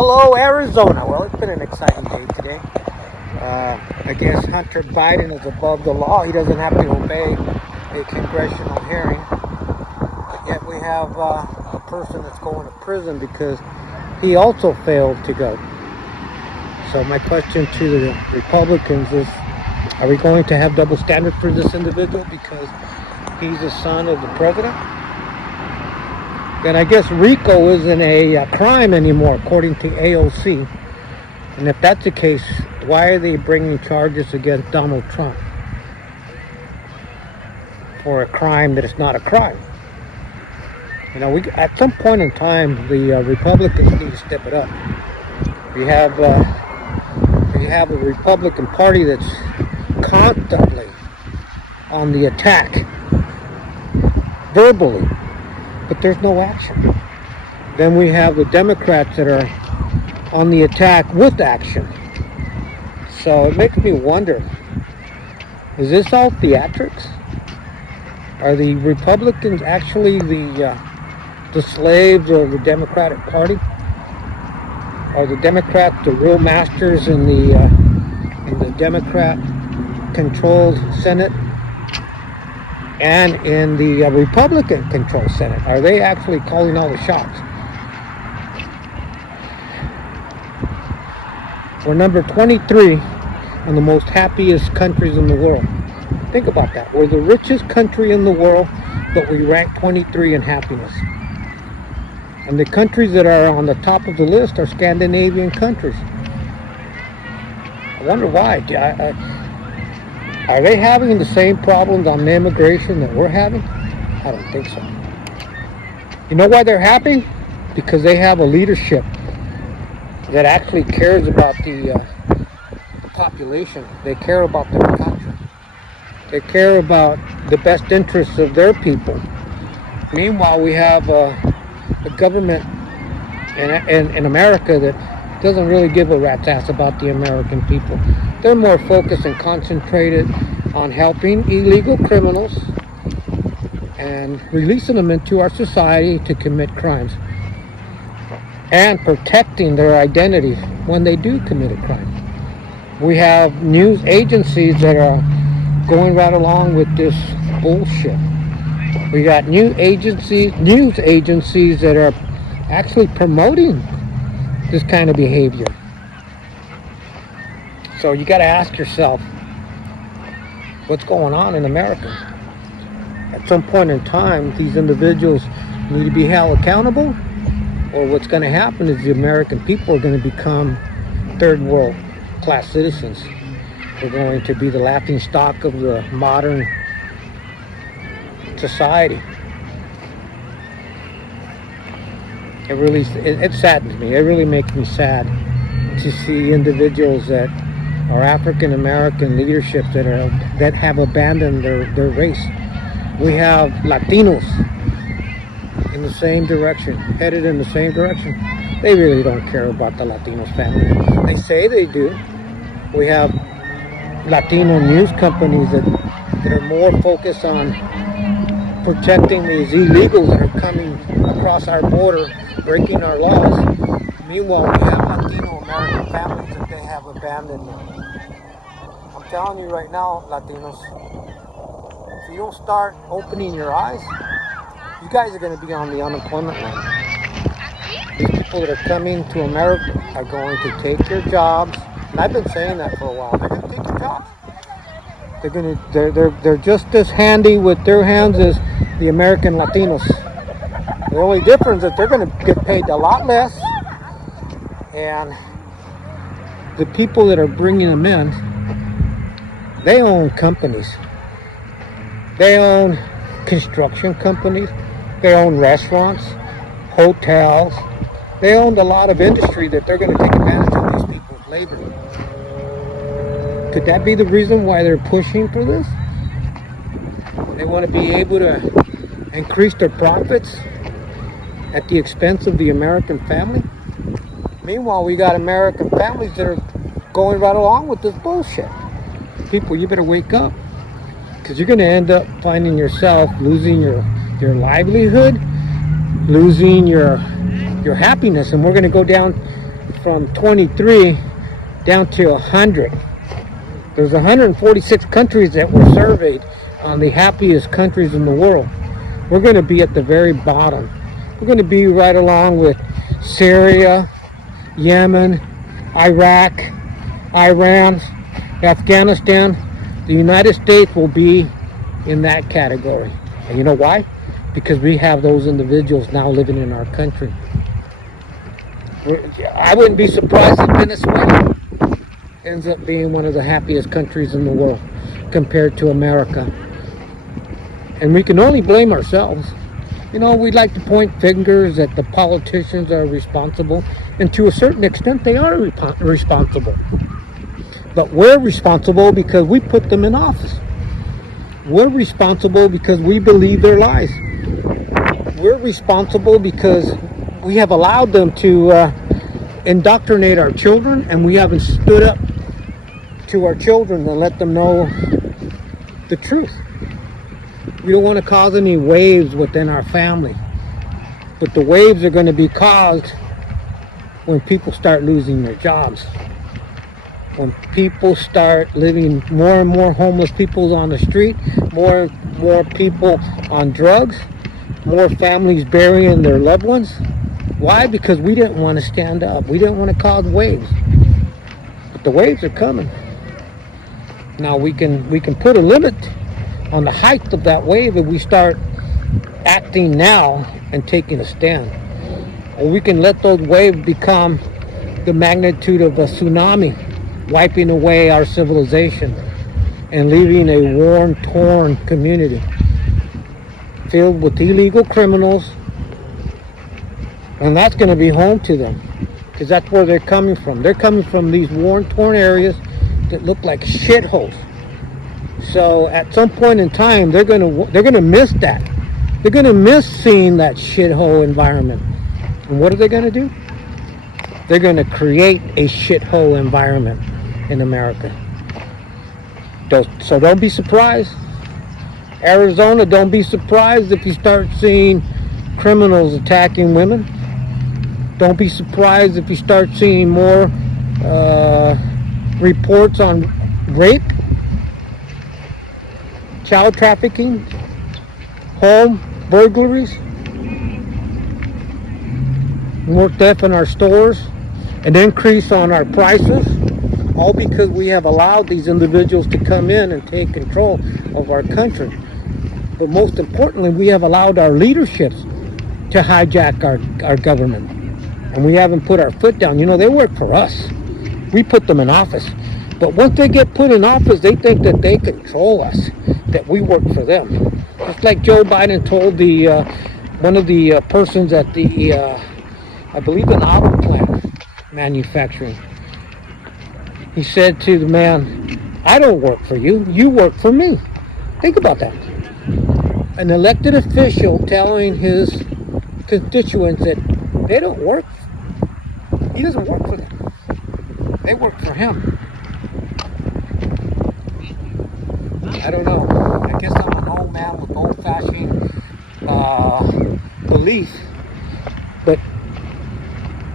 Hello, Arizona. Well, it's been an exciting day today. I guess Hunter Biden is above the law. He doesn't have to obey a congressional hearing. But yet we have a person that's going to prison because he also failed to go. So my question to the Republicans is, are we going to have double standards for this individual because he's the son of the president? Then I guess RICO isn't a crime anymore, according to AOC. And if that's the case, why are they bringing charges against Donald Trump for a crime that is not a crime? You know, at some point in time, the Republicans need to step it up. You have a Republican Party that's constantly on the attack, verbally, but there's no action. Then we have the Democrats that are on the attack with action. So it makes me wonder, is this all theatrics? Are the Republicans actually the slaves of the Democratic Party? Are the Democrats the real masters in the Democrat-controlled Senate and in the Republican-controlled Senate? Are they actually calling all the shots? We're number 23 on the most happiest countries in the world. Think about that. We're the richest country in the world, but we rank 23 in happiness. And the countries that are on the top of the list are Scandinavian countries. I wonder why. Are they having the same problems on immigration that we're having? I don't think so. You know why they're happy? Because they have a leadership that actually cares about the population. They care about their country. They care about the best interests of their people. Meanwhile, we have a government in America that doesn't really give a rat's ass about the American people. They're more focused and concentrated on helping illegal criminals and releasing them into our society to commit crimes and protecting their identity when they do commit a crime. We have news agencies that are going right along with this bullshit. We got news agencies that are actually promoting this kind of behavior. So you got to ask yourself, what's going on in America? At some point in time, these individuals need to be held accountable, or what's going to happen is the American people are going to become third world class citizens. They're going to be the laughing stock of the modern society. It saddens me. It really makes me sad to see individuals that are African American leaderships that have abandoned their race. We have Latinos in the same direction, headed in the same direction. They really don't care about the Latinos family. They say they do. We have Latino news companies that are more focused on protecting these illegals that are coming across our border, breaking our laws. Meanwhile, we have Latino American families that they have abandoned. I'm telling you right now, Latinos, if you don't start opening your eyes, you guys are going to be on the unemployment line. These people that are coming to America are going to take your jobs. And I've been saying that for a while. They're going to take your jobs. They're just as handy with their hands as the American Latinos. The only difference is that they're going to get paid a lot less, and the people that are bringing them in, they own companies. They own construction companies. They own restaurants, hotels. They own a lot of industry that they're going to take advantage of these people's labor. Could that be the reason why they're pushing for this? They want to be able to increase their profits at the expense of the American family. Meanwhile, we got American families that are going right along with this bullshit. People, you better wake up, because you're going to end up finding yourself losing your livelihood, losing your happiness, and we're going to go down from 23 down to 100. There's 146 countries that were surveyed on the happiest countries in the world. We're going to be at the very bottom. We're going to be right along with Syria, Yemen, Iraq, Iran, Afghanistan. The United States will be in that category. And you know why? Because we have those individuals now living in our country. I wouldn't be surprised if Venezuela ends up being one of the happiest countries in the world compared to America. And we can only blame ourselves. You know, we like to point fingers that the politicians are responsible, and to a certain extent they are responsible. But we're responsible because we put them in office. We're responsible because we believe their lies. We're responsible because we have allowed them to indoctrinate our children, and we haven't stood up to our children and let them know the truth. We don't want to cause any waves within our family, but the waves are going to be caused when people start losing their jobs, when people start living, more and more homeless people on the street, more and more people on drugs, more families burying their loved ones. Why? Because we didn't want to stand up. We didn't want to cause waves. But the waves are coming. Now we can put a limit on the height of that wave if we start acting now and taking a stand. Or we can let those waves become the magnitude of a tsunami, wiping away our civilization and leaving a worn, torn community filled with illegal criminals. And that's going to be home to them, because that's where they're coming from. They're coming from these worn, torn areas that look like shitholes. So at some point in time, they're going to miss that. They're going to miss seeing that shithole environment. And what are they going to do? They're going to create a shithole environment in America. So don't be surprised. Arizona, don't be surprised if you start seeing criminals attacking women. Don't be surprised if you start seeing more reports on rape, child trafficking, home burglaries, more theft in our stores, an increase on our prices, all because we have allowed these individuals to come in and take control of our country. But most importantly, we have allowed our leaderships to hijack our government. And we haven't put our foot down. You know, they work for us. We put them in office. But once they get put in office, they think that they control us, that we work for them. Just like Joe Biden told one of the persons at the, I believe, an auto plant manufacturing. He said to the man, "I don't work for you. You work for me." Think about that. An elected official telling his constituents that they don't work. He doesn't work for them. They work for him. I don't know. I guess I'm an old man with old-fashioned belief, but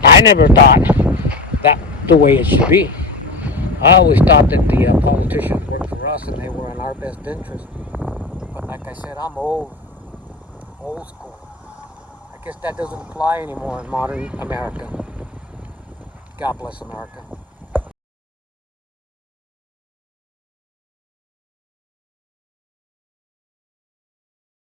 I never thought that the way it should be. I always thought that the politicians worked for us and they were in our best interest. But like I said, I'm old school. I guess that doesn't apply anymore in modern America. God bless America.